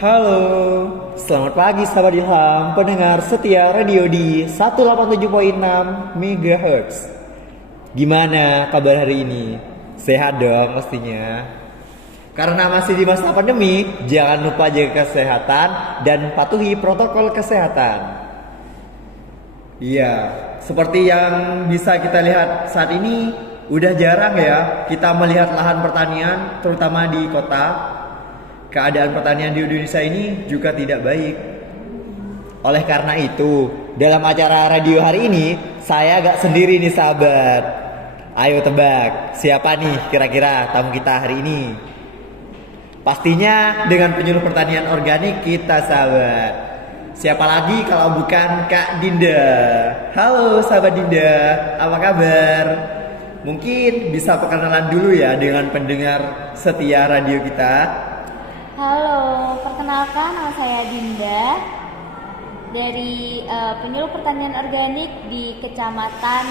Halo, selamat pagi sahabat Ilham, pendengar setia radio di 187.6 MHz. Gimana kabar hari ini? Sehat dong pastinya. Karena masih di masa pandemi, jangan lupa jaga kesehatan dan patuhi protokol kesehatan. Iya, seperti yang bisa kita lihat saat ini, udah jarang ya kita melihat lahan pertanian, terutama di kota. Keadaan pertanian di Indonesia ini juga tidak baik. Oleh karena itu, dalam acara radio hari ini, saya gak sendiri nih sahabat. Ayo tebak, siapa nih kira-kira tamu kita hari ini? Pastinya dengan penyuluh pertanian organik kita sahabat. Siapa lagi kalau bukan Kak Dinda. Halo sahabat Dinda, apa kabar? Mungkin bisa perkenalan dulu ya dengan pendengar setia radio kita. Halo, perkenalkan nama saya Dinda dari penyuluh pertanian organik di Kecamatan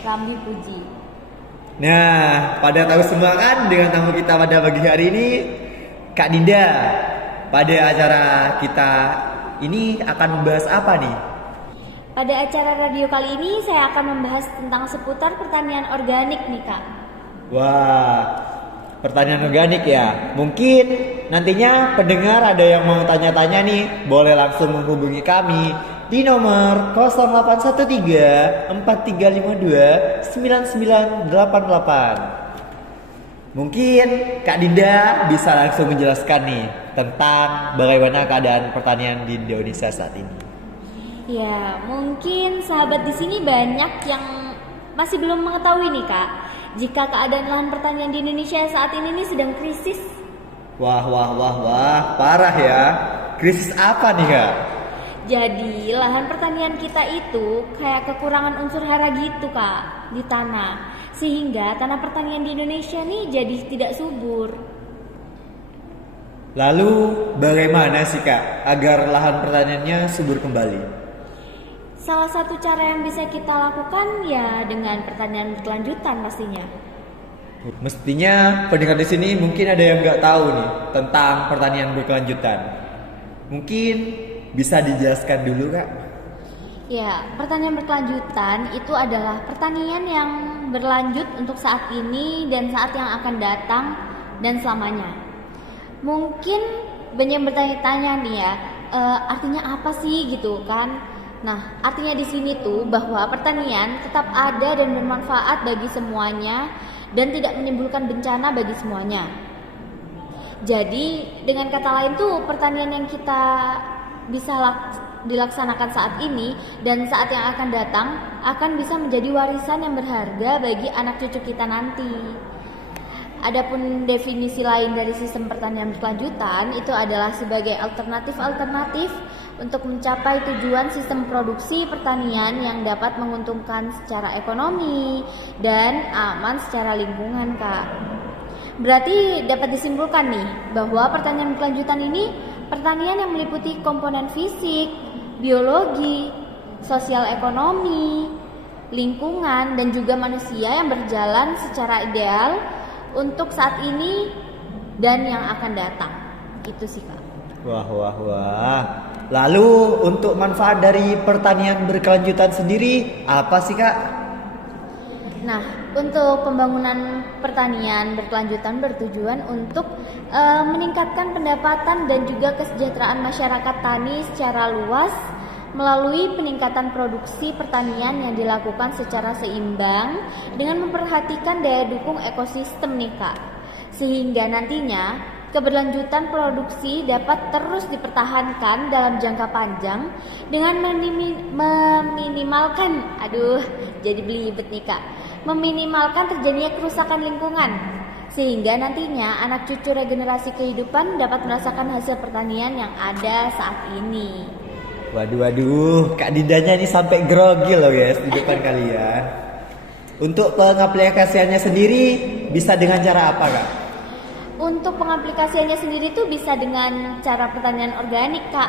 Rambi Puji. Nah, pada tahu semua kan dengan tamu kita pada pagi hari ini, Kak Dinda. Pada acara kita ini akan membahas apa nih? Pada acara radio kali ini saya akan membahas tentang seputar pertanian organik nih Kak. Wah, pertanian organik ya. Mungkin nantinya pendengar ada yang mau tanya-tanya nih, boleh langsung menghubungi kami di nomor 0813 4352 9988. Mungkin Kak Dinda bisa langsung menjelaskan nih tentang bagaimana keadaan pertanian di Indonesia saat ini. Ya, mungkin sahabat di sini banyak yang masih belum mengetahui nih Kak, jika keadaan lahan pertanian di Indonesia saat ini nih sedang krisis. Wah, parah ya. Krisis apa nih Kak? Jadi lahan pertanian kita itu kayak kekurangan unsur hara gitu Kak di tanah, sehingga tanah pertanian di Indonesia nih jadi tidak subur. Lalu bagaimana sih Kak agar lahan pertaniannya subur kembali? Salah satu cara yang bisa kita lakukan ya dengan pertanian berkelanjutan pastinya. Mestinya pendengar di sini mungkin ada yang nggak tahu nih tentang pertanian berkelanjutan. Mungkin bisa dijelaskan dulu Kak? Ya, pertanian berkelanjutan itu adalah pertanian yang berlanjut untuk saat ini dan saat yang akan datang dan selamanya. Mungkin banyak yang bertanya-tanya nih ya, artinya apa sih gitu kan? Nah, artinya di sini tuh bahwa pertanian tetap ada dan bermanfaat bagi semuanya dan tidak menimbulkan bencana bagi semuanya. Jadi, dengan kata lain tuh pertanian yang kita bisa dilaksanakan saat ini dan saat yang akan datang akan bisa menjadi warisan yang berharga bagi anak cucu kita nanti. Adapun definisi lain dari sistem pertanian berkelanjutan itu adalah sebagai alternatif untuk mencapai tujuan sistem produksi pertanian yang dapat menguntungkan secara ekonomi dan aman secara lingkungan Kak. Berarti dapat disimpulkan nih bahwa pertanian berkelanjutan ini pertanian yang meliputi komponen fisik, biologi, sosial ekonomi, lingkungan dan juga manusia yang berjalan secara ideal untuk saat ini dan yang akan datang. Itu sih Kak. Wah. Lalu untuk manfaat dari pertanian berkelanjutan sendiri apa sih Kak? Nah, untuk pembangunan pertanian berkelanjutan bertujuan untuk meningkatkan pendapatan dan juga kesejahteraan masyarakat tani secara luas melalui peningkatan produksi pertanian yang dilakukan secara seimbang dengan memperhatikan daya dukung ekosistem nih Kak. Sehingga nantinya keberlanjutan produksi dapat terus dipertahankan dalam jangka panjang dengan meminimalkan terjadinya kerusakan lingkungan, sehingga nantinya anak cucu regenerasi kehidupan dapat merasakan hasil pertanian yang ada saat ini. Waduh, Kak Dindanya ini sampai grogi loh guys di depan kalian. Untuk pengaplikasiannya sendiri bisa dengan cara apa Kak? Untuk pengaplikasiannya sendiri tuh bisa dengan cara pertanian organik Kak.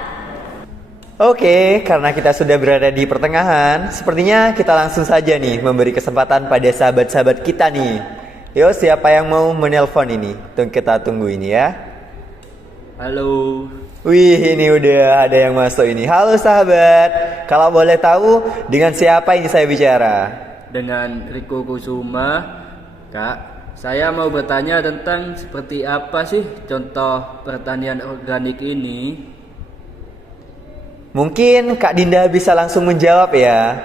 Oke, karena kita sudah berada di pertengahan, sepertinya kita langsung saja nih memberi kesempatan pada sahabat-sahabat kita nih. Yo, siapa yang mau menelpon ini? Kita tunggu ini ya. Halo. Wih, ini udah ada yang masuk ini. Halo sahabat, kalau boleh tahu dengan siapa ini saya bicara? Dengan Riko Kusuma. Kak, saya mau bertanya tentang seperti apa sih contoh pertanian organik ini? Mungkin Kak Dinda bisa langsung menjawab ya.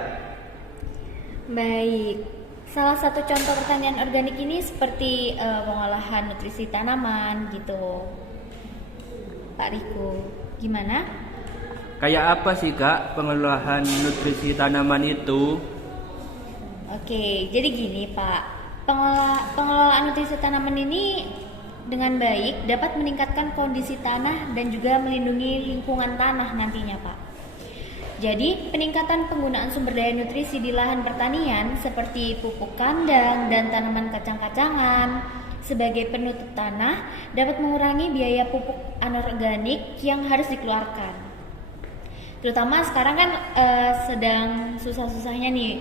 Baik, salah satu contoh pertanian organik ini seperti pengolahan nutrisi tanaman gitu, Pak Riko. Gimana? Kayak apa sih Kak pengolahan nutrisi tanaman itu? Oke, jadi gini Pak, pengelolaan nutrisi tanaman ini dengan baik dapat meningkatkan kondisi tanah dan juga melindungi lingkungan tanah nantinya Pak. Jadi, peningkatan penggunaan sumber daya nutrisi di lahan pertanian seperti pupuk kandang dan tanaman kacang-kacangan sebagai penutup tanah dapat mengurangi biaya pupuk anorganik yang harus dikeluarkan. Terutama sekarang kan sedang susah-susahnya nih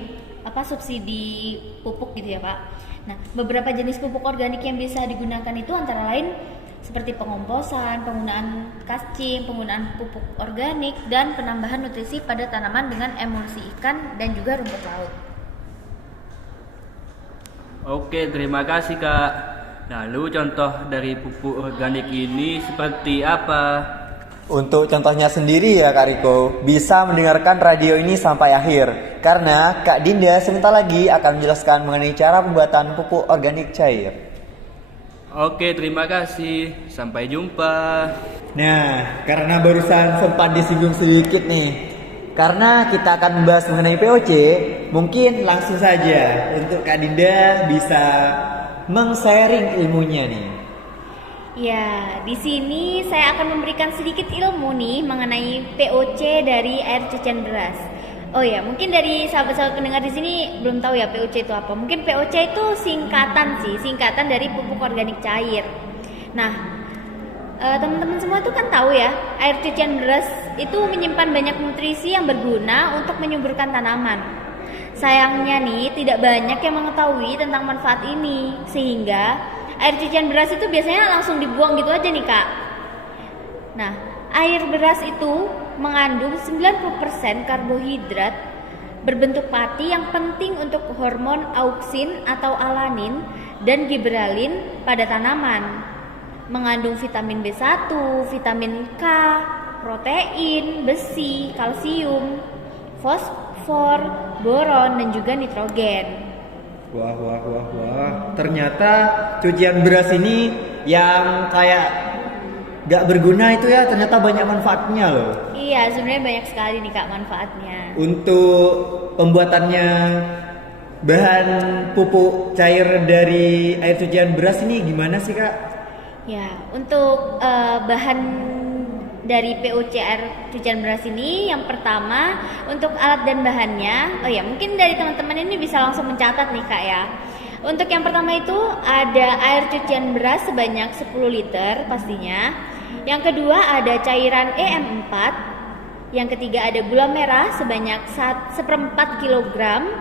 subsidi pupuk gitu ya Pak. Nah, beberapa jenis pupuk organik yang bisa digunakan itu antara lain seperti pengomposan, penggunaan kascing, penggunaan pupuk organik, dan penambahan nutrisi pada tanaman dengan emulsi ikan dan juga rumput laut. Oke, terima kasih Kak. Lalu contoh dari pupuk organik ini seperti apa? Untuk contohnya sendiri ya Kak Riko, bisa mendengarkan radio ini sampai akhir. Karena Kak Dinda sebentar lagi akan menjelaskan mengenai cara pembuatan pupuk organik cair. Oke, terima kasih. Sampai jumpa. Nah, karena barusan sempat disinggung sedikit nih, karena kita akan membahas mengenai POC, mungkin langsung saja untuk Kak Dinda bisa meng-sharing ilmunya nih. Ya, di sini saya akan memberikan sedikit ilmu nih mengenai POC dari air cucian beras. Oh ya, mungkin dari sahabat-sahabat pendengar di sini belum tahu ya POC itu apa. Mungkin POC itu singkatan dari pupuk organik cair. Nah, teman-teman semua tuh kan tahu ya, air cucian beras itu menyimpan banyak nutrisi yang berguna untuk menyuburkan tanaman. Sayangnya nih, tidak banyak yang mengetahui tentang manfaat ini, sehingga air cucian beras itu biasanya langsung dibuang gitu aja nih Kak. Nah, air beras itu mengandung 90% karbohidrat berbentuk pati yang penting untuk hormon auksin atau alanin dan giberalin pada tanaman. Mengandung vitamin B1, vitamin K, protein, besi, kalsium, fosfor, boron, dan juga nitrogen. Wah. Ternyata cucian beras ini yang kayak gak berguna itu ya ternyata banyak manfaatnya loh. Iya, sebenarnya banyak sekali nih Kak manfaatnya. Untuk pembuatannya bahan pupuk cair dari air cucian beras ini gimana sih Kak? Ya, untuk bahan dari POC air cucian beras ini, yang pertama untuk alat dan bahannya. Oh ya, mungkin dari teman-teman ini bisa langsung mencatat nih Kak ya. Untuk yang pertama itu ada air cucian beras sebanyak 10 liter pastinya. Yang kedua ada cairan EM4. Yang ketiga ada gula merah sebanyak 1/4 kilogram.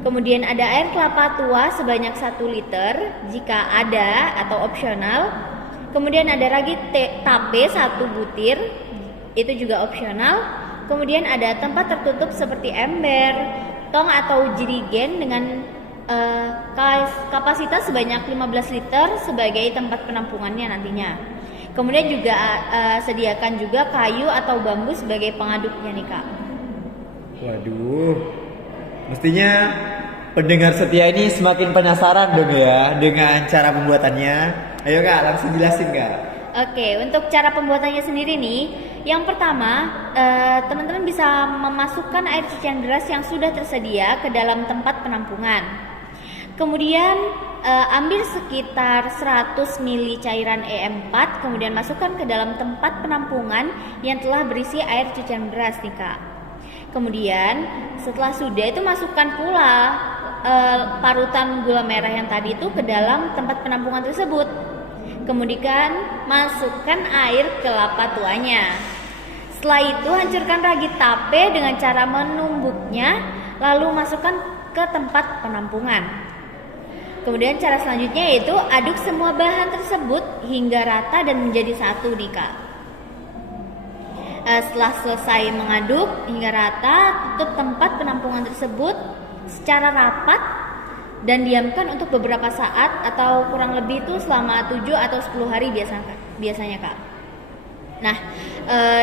Kemudian ada air kelapa tua sebanyak 1 liter jika ada atau opsional. Kemudian ada ragi tape 1 butir, itu juga opsional. Kemudian ada tempat tertutup seperti ember, tong atau jerigen dengan kapasitas sebanyak 15 liter sebagai tempat penampungannya nantinya. Kemudian juga sediakan juga kayu atau bambu sebagai pengaduknya nih Kak. Waduh, mestinya pendengar setia ini semakin penasaran dong ya dengan cara pembuatannya. Ayo Kak, langsung jelasin Kak. Oke, untuk cara pembuatannya sendiri nih, yang pertama teman-teman bisa memasukkan air cucian beras yang sudah tersedia ke dalam tempat penampungan. Kemudian ambil sekitar 100 ml cairan EM4, kemudian masukkan ke dalam tempat penampungan yang telah berisi air cucian beras nih Kak. Kemudian setelah sudah itu masukkan pula parutan gula merah yang tadi itu ke dalam tempat penampungan tersebut. Kemudian masukkan air kelapa tuanya. Setelah itu hancurkan ragi tape dengan cara menumbuknya, lalu masukkan ke tempat penampungan. Kemudian cara selanjutnya yaitu aduk semua bahan tersebut hingga rata dan menjadi satu nih Kak. Setelah selesai mengaduk hingga rata, tutup tempat penampungan tersebut secara rapat dan diamkan untuk beberapa saat atau kurang lebih itu selama 7 atau 10 hari biasanya Kak. Nah,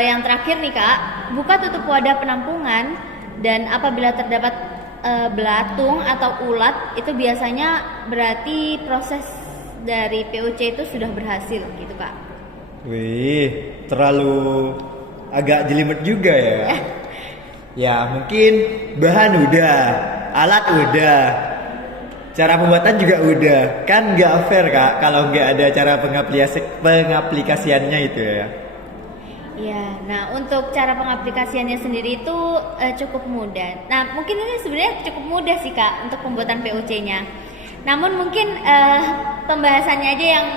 yang terakhir nih Kak, buka tutup wadah penampungan dan apabila terdapat belatung atau ulat itu biasanya berarti proses dari POC itu sudah berhasil gitu Kak. Wih, terlalu agak jelimet juga ya. Ya mungkin bahan udah, alat udah, cara pembuatan juga udah. Kan nggak fair Kak kalau nggak ada cara pengaplikasiannya itu ya. Ya, nah untuk cara pengaplikasiannya sendiri itu cukup mudah. Nah mungkin ini sebenarnya cukup mudah sih Kak untuk pembuatan POC-nya. Namun mungkin pembahasannya aja yang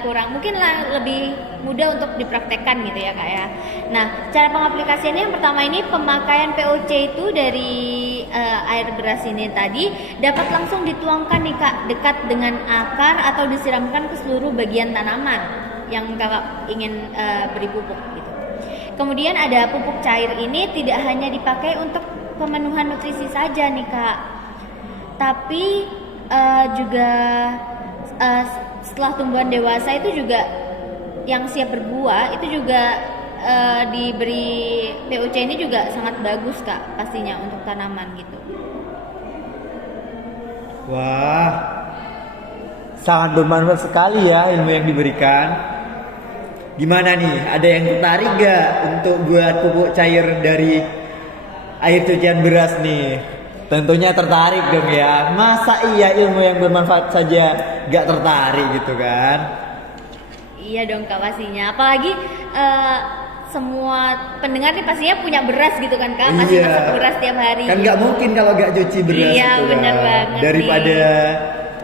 kurang, mungkin lebih mudah untuk dipraktekkan gitu ya Kak ya. Nah cara pengaplikasiannya yang pertama ini pemakaian POC itu dari air beras ini tadi dapat langsung dituangkan nih Kak dekat dengan akar atau disiramkan ke seluruh bagian tanaman yang Kakak ingin beri pupuk gitu. Kemudian ada pupuk cair ini tidak hanya dipakai untuk pemenuhan nutrisi saja nih Kak, tapi juga setelah tumbuhan dewasa itu juga yang siap berbuah itu juga diberi POC ini juga sangat bagus Kak pastinya untuk tanaman gitu. Wah, sangat bermanfaat sekali ya ilmu yang diberikan. Gimana nih, ada yang tertarik gak untuk buat pupuk cair dari air cucian beras nih? Tentunya tertarik dong ya. Masa iya ilmu yang bermanfaat saja gak tertarik gitu kan? Iya dong Kak pastinya. Apalagi semua pendengar nih pastinya punya beras gitu kan Kak. Masih masak beras tiap hari. Kan gak mungkin kalau gak cuci beras iya, gitu bener kan. banget Daripada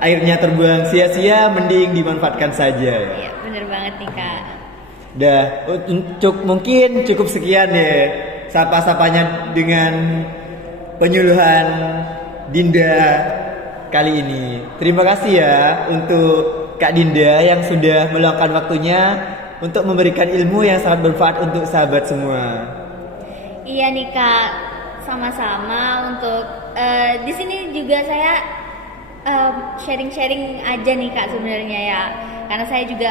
airnya terbuang sia-sia, mending dimanfaatkan saja ya. Iya bener banget nih Kak. Mungkin cukup sekian deh sapa-sapanya dengan penyuluhan Dinda kali ini. Terima kasih ya untuk Kak Dinda yang sudah meluangkan waktunya untuk memberikan ilmu yang sangat bermanfaat untuk sahabat semua. Iya nih Kak, sama-sama untuk di sini juga saya sharing-sharing aja nih Kak sebenarnya ya. Karena saya juga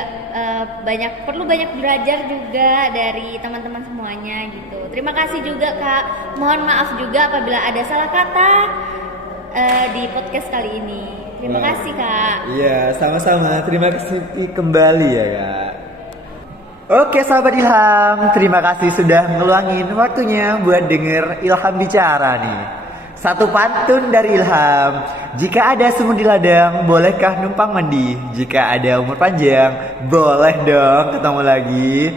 perlu banyak belajar juga dari teman-teman semuanya gitu. Terima kasih juga Kak. Mohon maaf juga apabila ada salah kata di podcast kali ini. Terima kasih Kak. Iya, sama-sama. Terima kasih kembali ya Kak. Oke sahabat Ilham, terima kasih sudah ngeluangin waktunya buat denger Ilham bicara nih. Satu pantun dari Ilham. Jika ada semut di ladang, bolehkah numpang mandi? Jika ada umur panjang, boleh dong ketemu lagi.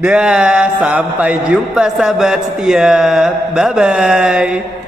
Dah, sampai jumpa sahabat setia. Bye-bye.